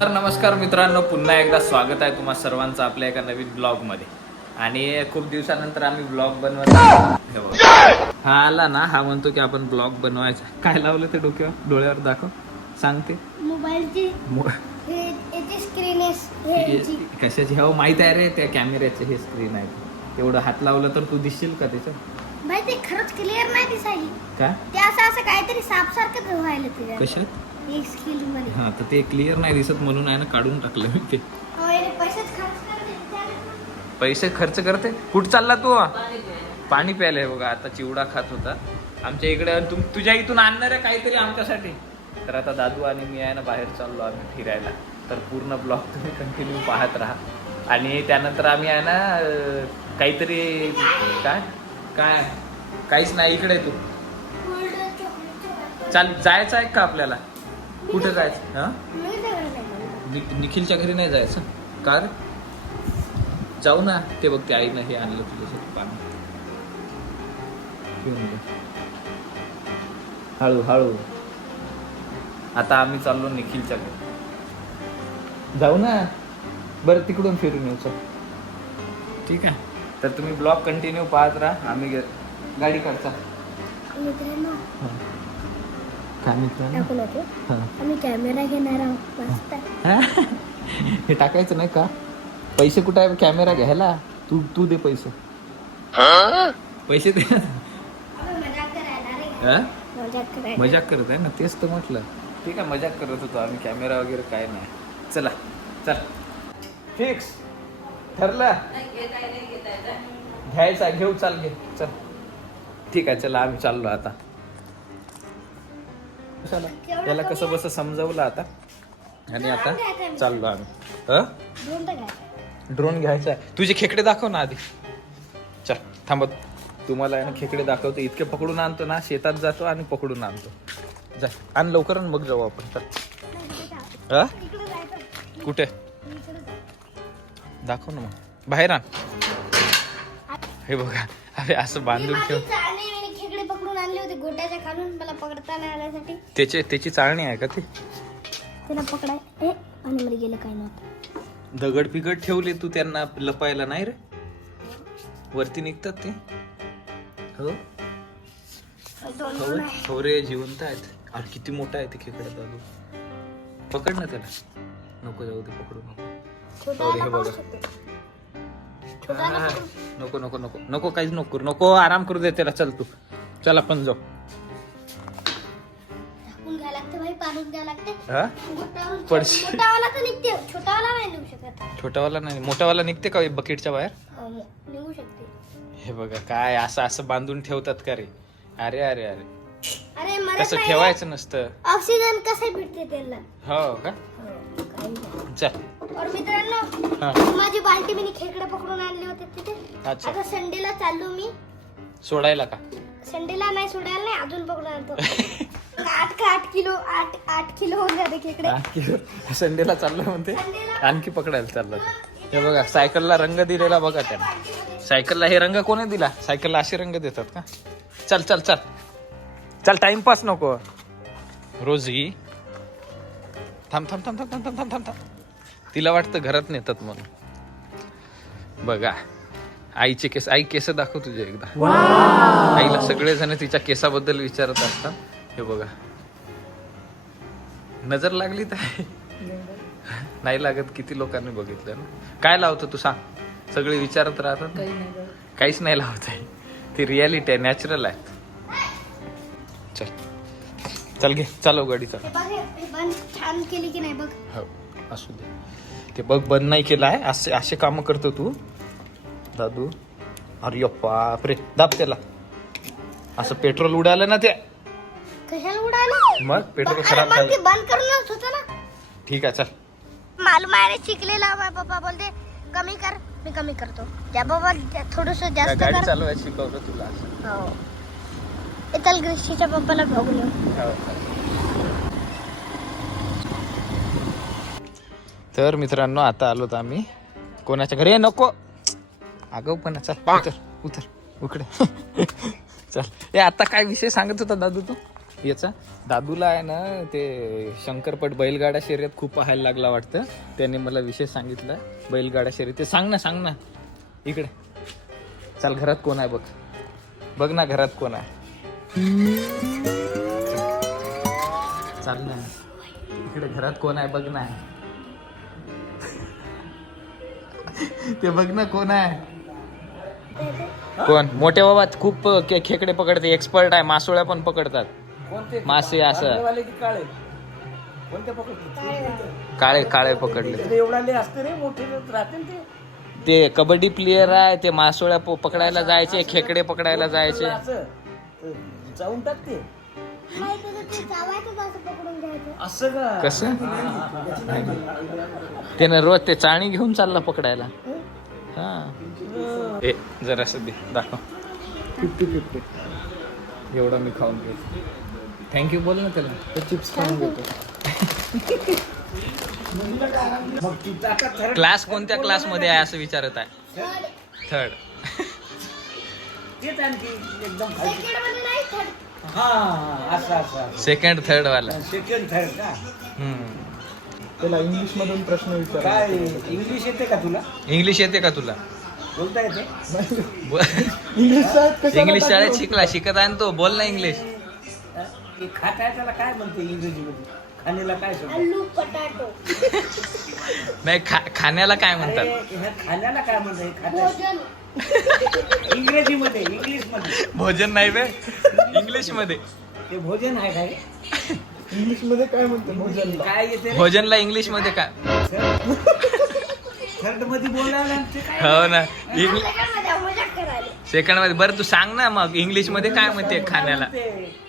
तर नमस्कार मित्रांनो पुन्हा एकदा स्वागत आहे तुम्हा सर्वांचं आपल्या एका नवीन ब्लॉगमध्ये आणि खूप दिवसानंतर आम्ही ब्लॉग बनवत हे आला ना हा म्हणतो की आपण ब्लॉग बनवायचा. काय लावलं ते डोक्यावर? डोळ्यावर दाखव. सांगते. कशाची? हो माहीत आहे रे त्या कॅमेऱ्याचे हे स्क्रीन आहे. ते. तेवढं हात लावलं तर तू दिसशील का त्याच्यात बाई ते खरंच क्लिअर नाही दिसायली. का? ते असं असं काहीतरी साप सारखं व्हायला कशात? हा तर ते क्लिअर नाही दिसत म्हणून आहे ना काढून टाकलं मी ते. पैसे खर्च करते? कुठं चालला तू? पाणी प्यायला आहे बघा आता चिवडा खात होता. आमच्या इकडे तुझ्या इथून आणणार आहे काहीतरी आमच्यासाठी. तर आता दादू आणि मी आहे ना बाहेर चाललो आम्ही फिरायला. तर पूर्ण ब्लॉग तुम्ही कंटिन्यू पाहत राहा. आणि त्यानंतर आम्ही आहे ना काहीतरी काय? काय? काहीच नाही इकडे तू. चाल जायचं आहे का आपल्याला? कुठं जायचं? हां? निखिलच्या घरी नाही जायचं. का रे? जाऊ ना. ते बघ ते आईनं हे आणलं तुझ्यासाठी पाणी. हळू हळू. आता आम्ही चाललो निखिलच्या घरी. जाऊ ना. बरं तिकडून फिरून येऊ चल. ठीक आहे. तर तुम्ही ब्लॉग कंटिन्यू पाहत राहा. आम्ही गाडी काढचा नको हां. आम्ही कॅमेरा घेणार आहोत. मस्त. हे? टाकायचं नाही का? पैसे कुठे आहे? कॅमेरा घ्यायला. तू तू दे पैसे. पैसे दे. हा? मजाक करत आहे ना? तेच तर म्हटलं. ठीक आहे मजाक करत होतो आम्ही. कॅमेरा वगैरे काय नाही. चला चल. फिक्स ठरलं? घ्यायचा घेऊ चाल घे. चल. ठीक आहे चला आम्ही चाललो आता. चला. याला कसं बस समजवलं आता. आणि आता चाललो आम्ही. हं? ड्रोन घ्यायचा आहे. तुझे खेकडे दाखव ना आधी. चल थांबत तुम्हाला खेकडे दाखवतो. इतके पकडून आणतो ना शेतात जातो आणि पकडून आणतो. जा आण लवकर आणि मग जाऊ आपण. चल. हा? कुठे? दाखव ना मग. बाहेर आण. हे बघा. अरे असं बांधून ठेव मातीचं आणि मी खेकडे पकडून आणले होते गोट्याच्या खालून मला पकडता नाही आल्यासाठी. त्याचे त्याची चाळणी आहे का ती? त्याला पकडाय. ए आणि मध्ये गेलं काय नव्हतं. दगड पिगड ठेवले तू त्यांना लपायला नाही रे? वरती निघतात ते. हो? दोन हो हो रे जिवंत आहेत. अरे किती मोठा आहे ते खेकडा दादू. पकड ना त्याला. नको जाऊ दे पकडू नको. हो बघा. नको नको नको. नको काहीच नको. करू नको आराम करू दे त्याला. चल तू. चल आपण जाऊ. लागते भाई पाडून लागते. हा? पडशी. तर निघते. छोटावाला नाही निघू शकत छोटावाला नाही. मोठावाला निघते का बकेटच्या बाहेर? हो, निघू शकते. हे बघा काय असं असं बांधून ठेवतात का रे? अरे अरे अरे. अरे तसं ठेवायचं नसतं. ऑक्सिजन कसं भेटते त्याला हो का? हो, काही नाही. चल और मित्रांनो हा. माझी बाल्टी मी खेकडे पकडून आणले होते तिथे. अच्छा. आता संडेला चाललो मी. सोडायला का? संडेला नाही सोडायला नाही अजून पकडून आणतो. आठ का आठ किलो आठ आठ किलो होऊन जाते खेकडे आठ किलो. संडेला चाललो म्हणते. आणखी पकडायला चाललं हे बघा सायकलला रंग दिलेला बघा त्यानं. सायकलला हे रंग कोणी दिला? सायकलला असे रंग देतात का? चल चल चल. चल टाइमपास नको. रोजी थांब थांब थांब थांब थांब थांब थांब थांब. थांब तिला वाटतं घरात नेतात म्हणून. बघा. आईचे केस आई केस दाखव तुझे एकदा. आईला सगळेजण तिच्या केसाबद्दल विचारत असतात. हे बघा. नजर लागली तर नाही लागत किती लोकांनी बघितलं ना. काय लावतो तू सांग. सगळे विचारत राहतात ना? काहीच नाही लावत आहे. ती रियालिटी आहे नॅचरल आहे चल. चल घे. चालव गाडी चाल. बघ बंद छान केली की नाही बघ. हो असू दे. ते बघ बंद नाही केलं आहे. असे असे कामं करतो तू. दादू. अरे बापरे. दाब त्याला. असं पेट्रोल उडालं ना ते. कशाला उडालं मग पेट्रोल अरे खराब झालं. ते बंद करूनच होतं ना. ठीक आहे चल. मालूम आहे रे शिकलेला माझा पप्पा बोलते कमी कर मी कमी करतो. त्या बाबा थोडस काय जास्त गाडी कर. चालवायला शिकवलं तुला. असं हो. ए, चल ग्रीशीच्या पप्पाला हो. तर मित्रांनो आता आलोत आम्ही कोणाच्या घरी? ए, नको. अगं पण चल उतर उतर उकडे. चल. ए आता काय विषय सांगत होता दादू तू? याचा. दादूला आहे ना ते शंकरपट बैलगाडा शर्यत खूप पाहायला लागला वाटतं. त्याने मला विशेष सांगितलं बैलगाडा शर्यत. ते सांग ना सांग ना. इकडे. चाल घरात कोण आहे बघ. बघ ना घरात कोण आहे. चाल ना. इकडे घरात कोण आहे बघ ना. ते बघ ना कोण आहे. कोण? मोठे बाबा खूप खेकडे पकडते एक्सपर्ट आहे मासोळ्या पण पकडतात. कोणते मासे असं. वाले की काळे? कोणते काळे काळे पकडले ते एवढाले असते रे मोठे राहते ना ते. ते कबड्डी प्लेयर आहे ते मासोळ्या प- पकडायला जायचे खेकडे पकडायला जायचे. असं. तर जाऊन टाक ते. नाही तर ते चावायचंच असं पकडून घ्यायचं असं का कसं त्यानं रोज ते चाळणी घेऊन चालला पकडायला. हा. जरा दे दाखव. एवढा मी खाऊन घेतो थँक्यू बोल ना त्याला. चिप्स खाऊन घेतो मग ती टाका थर्ड क्लास कोणत्या क्लासमध्ये आहे असं विचारत आहे? थर्ड. सेकंडमध्ये नाही थर्ड हा असं असं सेकंड थर्ड वाला. सेकंड थर्ड का? हम्म. त्याला इंग्लिश मधून प्रश्न विचार इंग्लिश येते का तुला? इंग्लिश येते का तुला? बोलता येते. इंग्लिश शाळेत इंग्लिश शाळेत? शिकला शिकत आहे ना तो. बोल ना इंग्लिश हा? खात आहे त्याला काय म्हणते इंग्रजीमध्ये? खाण्याला काय शब्द? आलू पटाटो. नाही खा खाण्याला काय अरे म्हणतात ह्या खाण्याला काय म्हणतात? हे खात भोजन. इंग्रजीमध्ये इंग्लिशमध्ये भोजन नाही बे. इंग्लिशमध्ये ते भोजन आहे काय? इंग्लिशमध्ये काय म्हणते भोजनला काय येते रे? भोजनला इंग्लिशमध्ये काय थर्डमध्ये बोलायला आणि ते काय? हो ना. इंग्लिश सेकंडमध्ये मजाक करायला सेकंडमध्ये बरं तू सांग ना मग. इंग्लिशमध्ये काय म्हणते खाण्याला? म्हणते?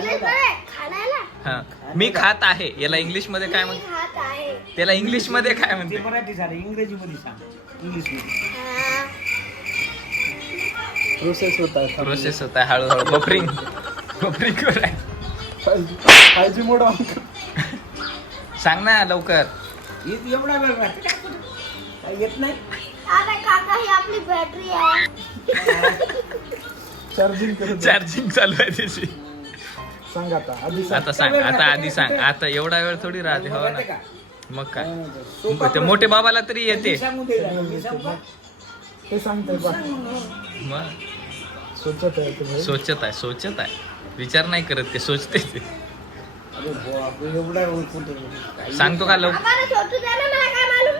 हा, हा. मी खात आहे. याला इंग्लिशमध्ये काय मी म्हणते खात आहे. त्याला इंग्लिशमध्ये काय म्हणते? मराठी झालं. इंग्रजी मध्ये सांग. इंग्लिशमध्ये हा, प्रोसेस होत आहे. प्रोसेस होता हळूहळू. Buffering buffering five G mode सांग ना लवकर. हे एवढा वेळ येत नाही? आता काका ही आपली बॅटरी आहे. चार्जिंग. चार्जिंग चालू आहे त्याची. सांग आता आधी सांग. आता सांग आता आधी सांग. आता एवढा वेळ थोडी राहते हो ना? मग काय? सोपा ते मोठे बाबाला तरी येते. सांगू दे जरा, मी सांगू का? ते सांगते बा मग? स्वच्छता भाई. सोचत आहे सोचत आहे. विचार नाही करत ते सोचते ते. अरे बाप रे, एवढा वेळ कुठे? काय सांगतो का आम्हाला मला काय मालूम.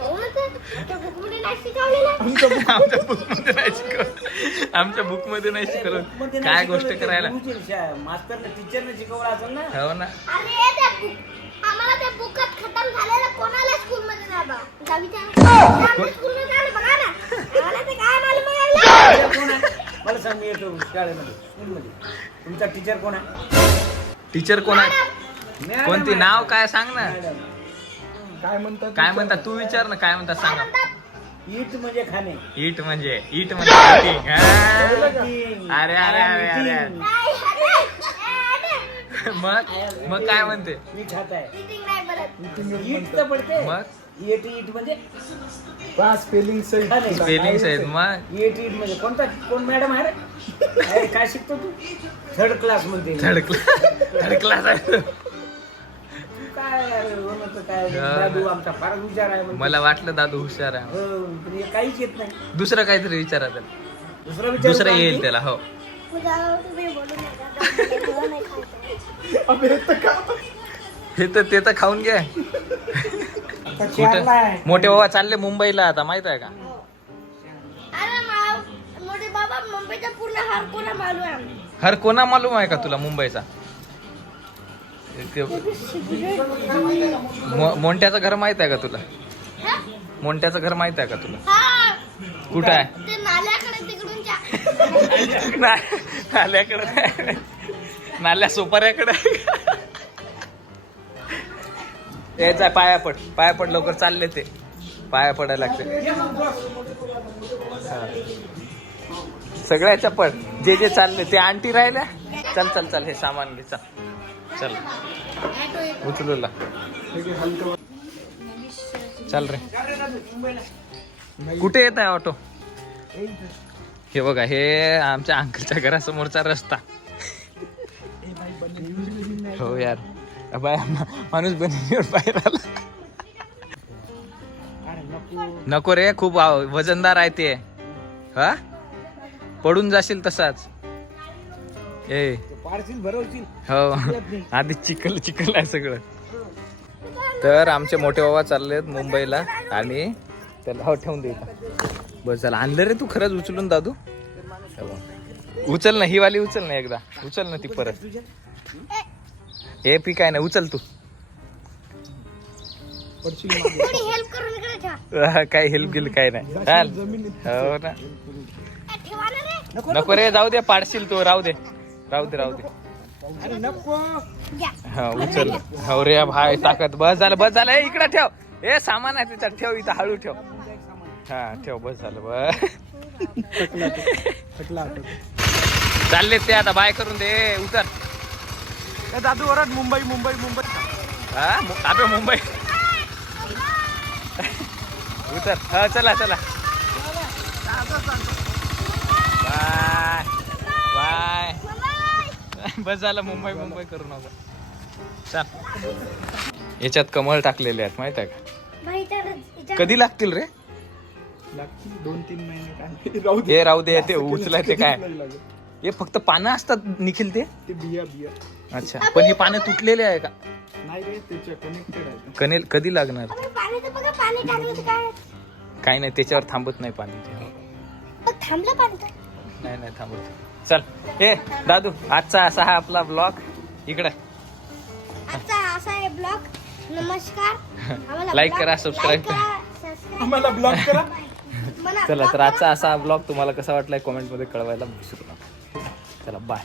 हो ना तर त्या बुकमध्ये नाही शिकवलेलं. आमच्या बुकमध्ये नाही शिकवलं आमच्या बुकमध्ये नाही शिकवलं. काय गोष्ट करायला? टीचरने शिकवलं असेल ना? हो ना. अरे त्या बुक आम्हाला त्या बुकात खतम झालेलं कोणाला स्कूल मध्ये नाही बा दहावीच्या स्कूल मध्ये आलं बघा ना. आम्हाला ते काय मालूम आहे? टीचर कोण आहे? मला सांग मी येतो शाळेमध्ये तुमचा टीचर कोण आहे? टीचर कोण आहे? कोणती. नाव काय सांग ना. काय म्हणतात काय म्हणतात तू विचार ना काय म्हणतात सांग. ना. ईट म्हणजे खाणे. ईट म्हणजे ईट म्हणजे eating. हा. अरे, अरे, अरे, अरे. मग? मग काय म्हणते? मी खात आहे. ईट तर पडते. मग? ईट ईट म्हणजे स्पेलिंग सही. खाणे. स्पेलिंग आहेत मग? ईट ईट म्हणजे कोणता? कोण मॅडम आहे रे? अरे, काय शिकतो तू? थर्ड क्लासमध्ये. थर्ड क्लास काय अरे, ना तर काय. दादू आमचा फार विचार आहे म्हणते. मला वाटलं दादू हुशार आहे. हो, पण हे काहीच येत नाही. दुसरं काहीतरी विचारा त्याला. दुसरा विचार दुसरं येईल त्याला हो. उद्या तुम्ही बोलू नका. मला जेवण नाही खायचं. अबे हे तर हे ते तर खाऊन घ्या कुठं? मोठे बाबा चालले मुंबईला आता माहीत आहे का? अरे मा- मोठे बाबा मुंबईचा पूर्ण हार कोणा मालूम आहे आम्ही. हर कोणा मालूम आहे का तुला मुंबईचा? मोंट्याचं घर माहीत आहे का तुला? मोंट्याचं घर माहीत आहे का तुला? हा. कुठं आहे? नाल्याकडे नाही. नाल्या सोपाऱ्याकडे यायचा पाया पड. पाया पड लवकर चालले ते. पाया पडायला लागते. सगळ्याच्या पड. जे जे चालले ते आंटी राहिल्या. चल चल चल हे सामान घे चल. चल. उचलूला. चल रे. कुठे येत आहे ऑटो? हे बघा हे आमच्या अंकलच्या घरासमोरचा रस्ता. हो यार. माणूस बनीवर बाहेर आला. नको नको रे खूप आव- वजनदार आहे ते. हा? पडून जाशील तसाच. ए. पार्सिल भरवशील. हो. आधी चिखल चिखल आहे सगळं. तर आमचे मोठे बाबा चाललेत मुंबईला आणि त्याला हो ठेवून दे. बस झालं आणलं रे तू खरंच उचलून दादू. उचल ना ही वाली उचल ना एकदा. उचल ना ती परत. हे पी काय नाही उचल तू. काय हेल्प गेली काय नाही. चाल. हो ना. नको रे जाऊ दे पाडशील तू राहू दे. राहू दे राहू दे. हा उचल. हो रे भाई ताकद. बस झालं बस झालं. इकडे ठेव. ए सामान आहे त्याच्यात ठेव इथं हळू ठेव. हा ठेव बस झालं बस. चालले ते आता बाय करून दे. उतर ए, दादू ओरड. मुंबई मुंबई मुंबई. हा अबे मुंबई. उतर हा चला चला. बाय. बाय. बस झालं मुंबई मुंबई करू नका. चल. याच्यात कमळ टाकलेले आहेत माहीत आहे का? भाई तर इथं- कधी लागतील रे? लागतील दोन तीन महिने काय राहू हे राहू दे ते उचलाय ते काय. हे फक्त पानं असतात निखिल ते? बिया बिया. अच्छा. पण हे पानं तुटलेले आहे का? नाही. कनेल कधी लागणार? अबे, पाणी तर बघा पाणी टाकलं तर काय? काही नाही त्याच्यावर थांबत नाही पाणी थांबलं पाणी तर? नाही नाही थांबत चल. हे दादू आजचा असा हा आपला ब्लॉग इकडे. आजचा असा आहे ब्लॉग नमस्कार. Like करा, subscribe like करा, आम्हाला ब्लॉक करा. चला तर आजचा असा ब्लॉग तुम्हाला कसा वाटलाय कमेंटमध्ये कळवायला विसरू नका. चला बाय